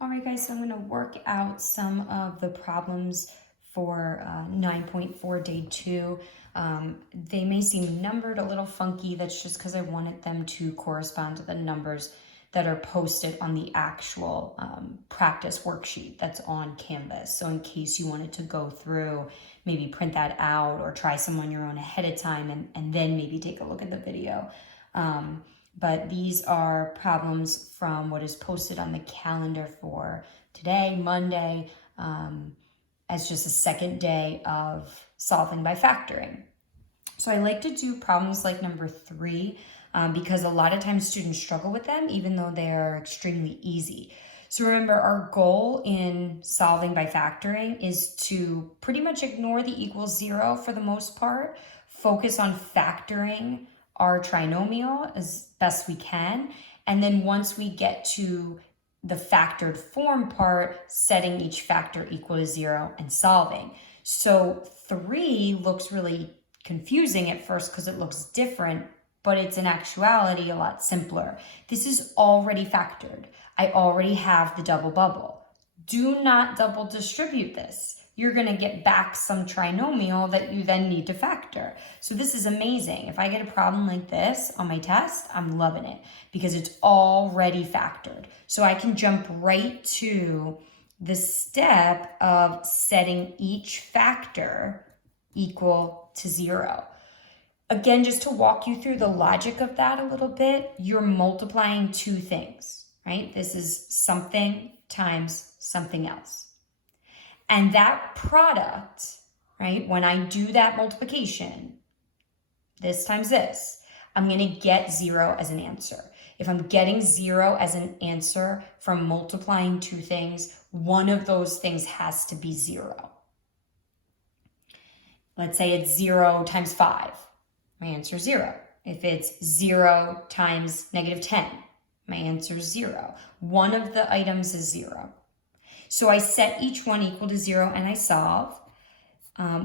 All right, guys, so I'm going to work out some of the problems for 9.4 day 2. They may seem numbered a little funky. That's just because I wanted them to correspond to the numbers that are posted on the actual practice worksheet that's on Canvas. So in case you wanted to go through, maybe print that out or try some on your own ahead of time and then maybe take a look at the video. But these are problems from what is posted on the calendar for today, Monday, as just a second day of solving by factoring. So I like to do problems like number 3 because a lot of times students struggle with them, even though they're extremely easy. So remember, our goal in solving by factoring is to pretty much ignore the equals 0 for the most part, focus on factoring our trinomial as best we can. And then once we get to the factored form part, setting each factor equal to 0 and solving. So 3 looks really confusing at first because it looks different, but it's in actuality a lot simpler. This is already factored. I already have the double bubble. Do not double distribute this. You're going to get back some trinomial that you then need to factor. So this is amazing. If I get a problem like this on my test, I'm loving it because it's already factored. So I can jump right to the step of setting each factor equal to 0. Again, just to walk you through the logic of that a little bit, you're multiplying two things, right? This is something times something else. And that product, right, when I do that multiplication, this times this, I'm going to get 0 as an answer. If I'm getting 0 as an answer from multiplying two things, one of those things has to be 0. Let's say it's 0 times 5. My answer is 0. If it's 0 times negative 10, my answer is 0. One of the items is 0. So I set each one equal to 0 and I solve.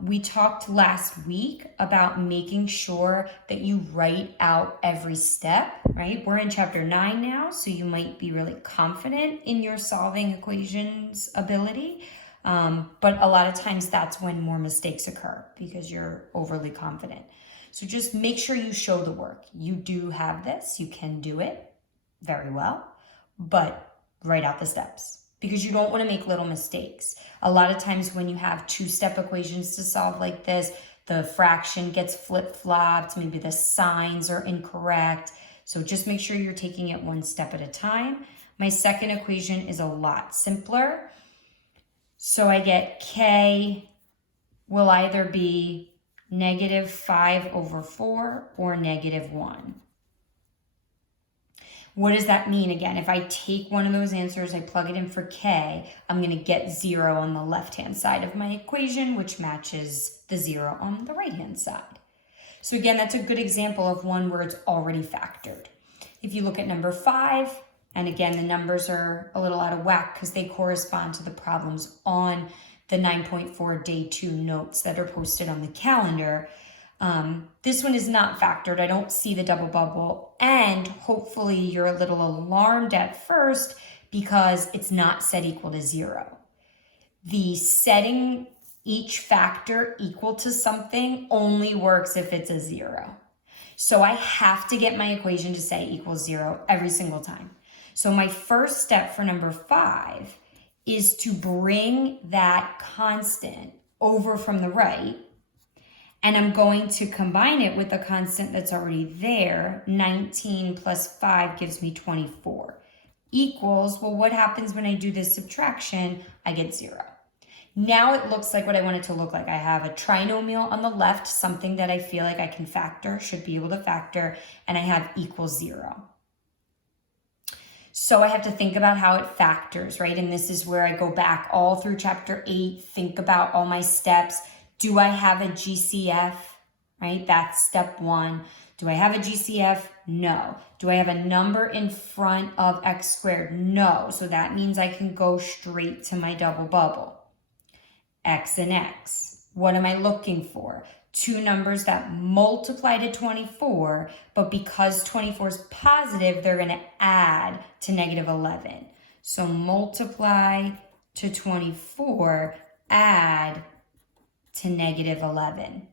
We talked last week about making sure that you write out every step, right? We're in chapter 9 now, so you might be really confident in your solving equations ability. But a lot of times that's when more mistakes occur because you're overly confident. So just make sure you show the work. You do have this, you can do it very well, but write out the steps because you don't want to make little mistakes. A lot of times when you have two-step equations to solve like this, the fraction gets flip-flopped, maybe the signs are incorrect. So just make sure you're taking it one step at a time. My second equation is a lot simpler. So I get k will either be negative 5 over 4 or negative 1. What does that mean? Again, if I take one of those answers, I plug it in for k, I'm going to get 0 on the left-hand side of my equation, which matches the 0 on the right-hand side. So again, that's a good example of one where it's already factored. If you look at number 5, and again, the numbers are a little out of whack because they correspond to the problems on the 9.4 day 2 notes that are posted on the calendar. This one is not factored. I don't see the double bubble, and hopefully you're a little alarmed at first because it's not set equal to 0. The setting each factor equal to something only works if it's a 0. So I have to get my equation to say equals 0 every single time. So my first step for number 5 is to bring that constant over from the right, and I'm going to combine it with a constant that's already there. 19 plus 5 gives me 24. Equals, well, what happens when I do this subtraction? I get 0. Now it looks like what I want it to look like. I have a trinomial on the left, something that I feel like I can factor, should be able to factor, and I have equals 0. So I have to think about how it factors, right? And this is where I go back all through chapter 8, think about all my steps. Do I have a GCF, right? That's step 1. Do I have a GCF? No. Do I have a number in front of x squared? No. So that means I can go straight to my double bubble. X and X. What am I looking for? Two numbers that multiply to 24, but because 24 is positive, they're going to add to negative 11. So multiply to 24, add to negative 11.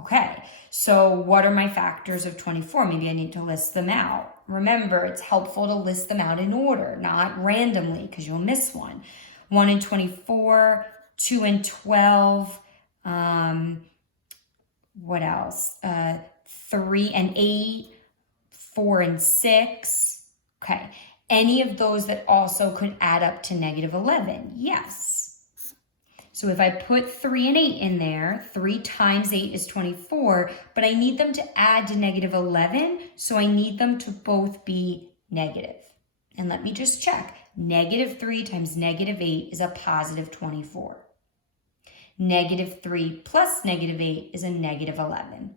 Okay, so what are my factors of 24? Maybe I need to list them out. Remember, it's helpful to list them out in order, not randomly, because you'll miss one. 1 and 24, 2 and 12, what else? 3 and 8, 4 and 6. Okay, any of those that also could add up to negative 11? Yes. So if I put 3 and 8 in there, 3 times 8 is 24, but I need them to add to negative 11, so I need them to both be negative. And let me just check. Negative 3 times negative 8 is a positive 24. Negative 3 plus negative 8 is a negative 11.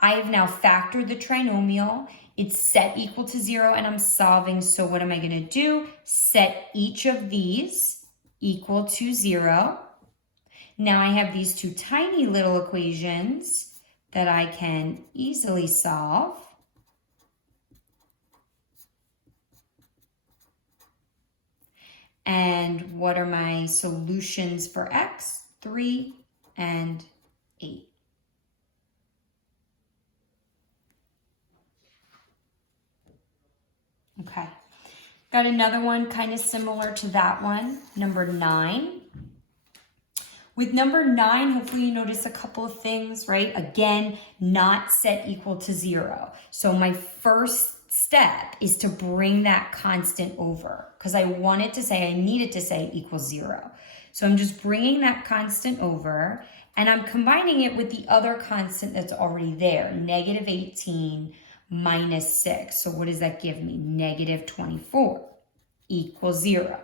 I have now factored the trinomial. It's set equal to 0, and I'm solving. So what am I going to do? Set each of these equal to 0. Now I have these two tiny little equations that I can easily solve. And what are my solutions for x? 3 and 8. Okay, got another one kind of similar to that one, number 9. With number 9, hopefully you notice a couple of things, right? Again, not set equal to 0. So my first step is to bring that constant over because I needed to say equals 0. So I'm just bringing that constant over and I'm combining it with the other constant that's already there, negative 18 minus 6. So what does that give me? Negative 24 equals 0.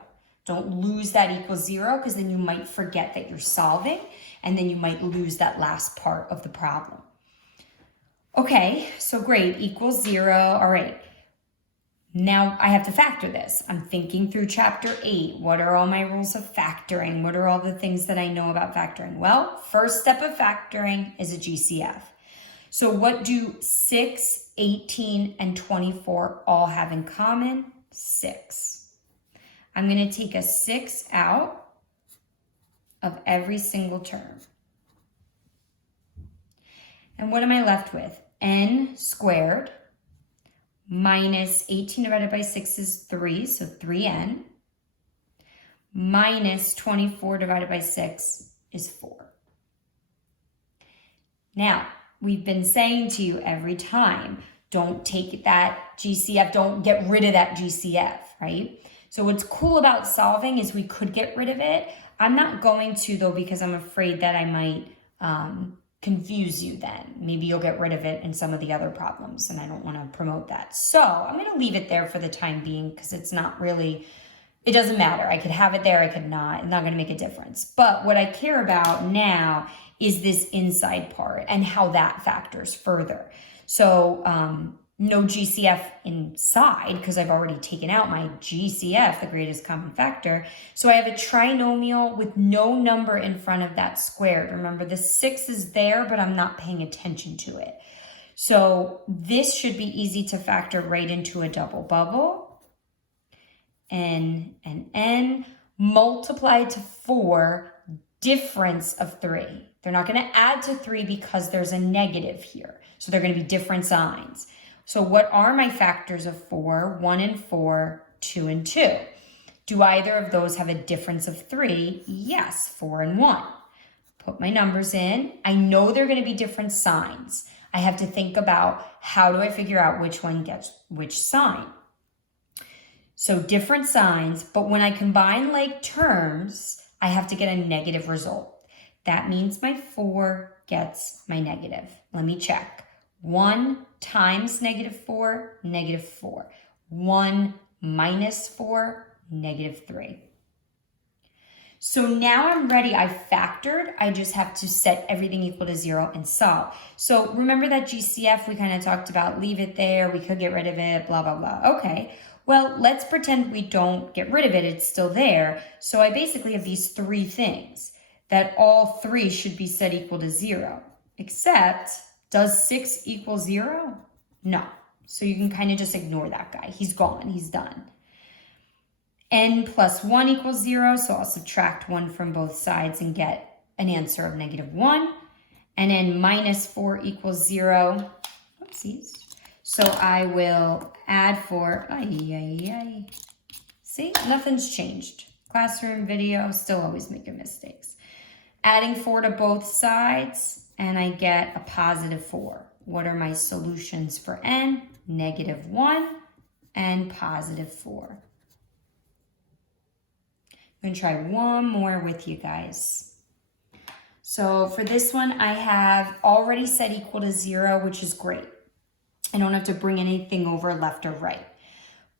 Don't lose that equals 0 because then you might forget that you're solving and then you might lose that last part of the problem. Okay, so great, equals 0. All right, now I have to factor this. I'm thinking through chapter 8. What are all my rules of factoring? What are all the things that I know about factoring? Well, first step of factoring is a GCF. So what do 6, 18, and 24 all have in common? 6. I'm going to take a 6 out of every single term. And what am I left with? N squared minus 18 divided by 6 is 3, so 3n, minus 24 divided by 6 is 4. Now, we've been saying to you every time, don't take that GCF, don't get rid of that GCF, right? So what's cool about solving is we could get rid of it. I'm not going to though because I'm afraid that I might confuse you then. Maybe you'll get rid of it in some of the other problems and I don't want to promote that. So I'm going to leave it there for the time being because it's not really, it doesn't matter. I could have it there, I could not. It's not going to make a difference. But what I care about now is this inside part and how that factors further. So no GCF inside because I've already taken out my GCF, the greatest common factor. So I have a trinomial with no number in front of that squared. Remember, the 6 is there, but I'm not paying attention to it. So this should be easy to factor right into a double bubble. N and N multiplied to 4, difference of 3. They're not going to add to 3 because there's a negative here. So they're going to be different signs. So what are my factors of 4? 1 and 4, 2 and 2. Do either of those have a difference of 3? Yes, 4 and 1. Put my numbers in. I know they're going to be different signs. I have to think about how do I figure out which one gets which sign. So different signs, but when I combine like terms, I have to get a negative result. That means my 4 gets my negative. Let me check. 1 times negative 4, negative 4. 1 minus 4, negative 3. So now I'm ready. I factored. I just have to set everything equal to 0 and solve. So remember that GCF we kind of talked about, leave it there. We could get rid of it, blah, blah, blah. Okay, well, let's pretend we don't get rid of it. It's still there. So I basically have these 3 things that all 3 should be set equal to 0, except does 6 equal 0? No. So you can kind of just ignore that guy. He's gone. He's done. n plus 1 equals 0, so I'll subtract 1 from both sides and get an answer of -1. And n minus 4 equals 0. Oopsies. So I will add 4. See, nothing's changed. Classroom, video, still always making mistakes. Adding 4 to both sides, and I get a +4. What are my solutions for n? -1 and +4. I'm going to try one more with you guys. So for this one, I have already set equal to 0, which is great. I don't have to bring anything over left or right.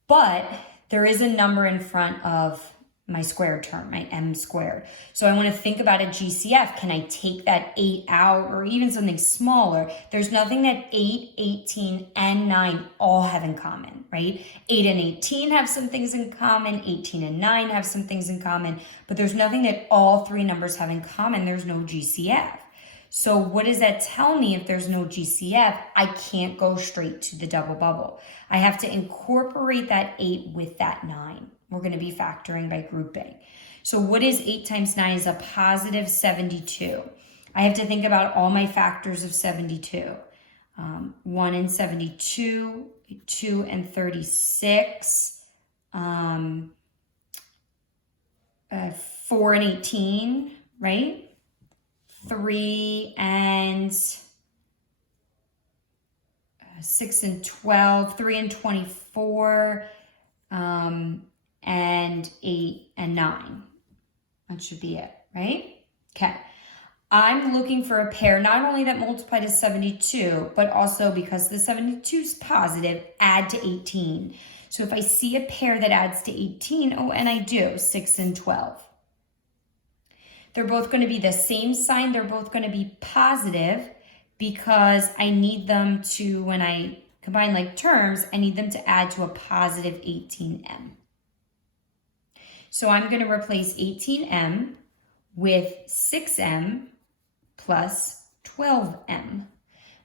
But there is a number in front of my squared term, my m squared. So I want to think about a GCF. Can I take that 8 out or even something smaller? There's nothing that 8, 18, and 9 all have in common, right? 8 and 18 have some things in common. 18 and 9 have some things in common. But there's nothing that all three numbers have in common. There's no GCF. So what does that tell me? If there's no GCF, I can't go straight to the double bubble. I have to incorporate that 8 with that 9. We're going to be factoring by grouping. So what is 8 times 9 is a +72. I have to think about all my factors of 72. 1 and 72, 2 and 36, 4 and 18, right? 3 and 6 and 12, 3 and 24, and 8 and 9. That should be it, right? Okay. I'm looking for a pair not only that multiply to 72, but also because the 72 is positive, add to 18. So if I see a pair that adds to 18, oh, and I do, 6 and 12. They're both going to be the same sign. They're both going to be positive because I need them to, when I combine like terms, I need them to add to a positive 18m. So I'm going to replace 18m with 6m plus 12m.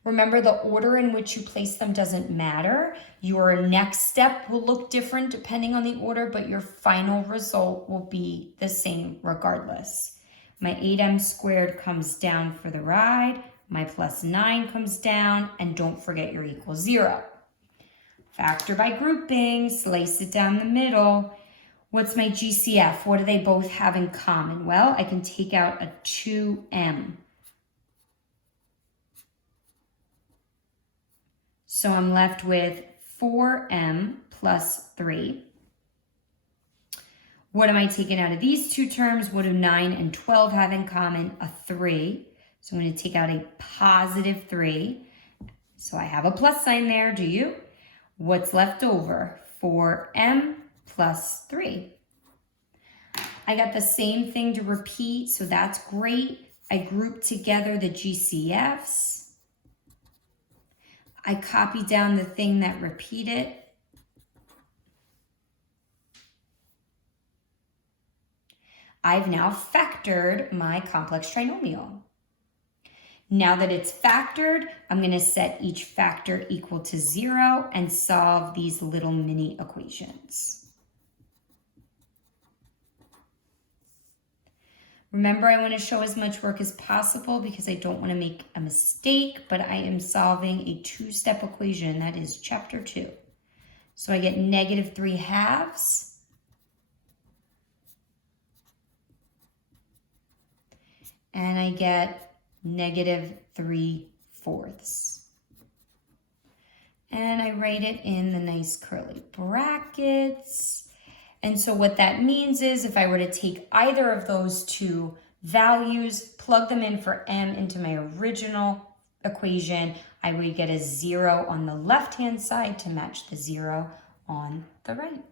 Remember, the order in which you place them doesn't matter. Your next step will look different depending on the order, but your final result will be the same regardless. My 8m squared comes down for the ride. My +9 comes down, and don't forget your equals 0. Factor by grouping, slice it down the middle. What's my GCF? What do they both have in common? Well, I can take out a 2m. So I'm left with 4m plus 3. What am I taking out of these two terms? What do 9 and 12 have in common? A 3. So I'm going to take out a +3. So I have a plus sign there, do you? What's left over? 4m plus 3. I got the same thing to repeat, so that's great. I grouped together the GCFs. I copied down the thing that repeated. I've now factored my complex trinomial. Now that it's factored, I'm going to set each factor equal to 0 and solve these little mini equations. Remember, I want to show as much work as possible because I don't want to make a mistake, but I am solving a two-step equation. That is chapter 2. So I get -3/2. And I get -3/4. And I write it in the nice curly brackets. And so what that means is if I were to take either of those two values, plug them in for m into my original equation, I would get a 0 on the left-hand side to match the 0 on the right.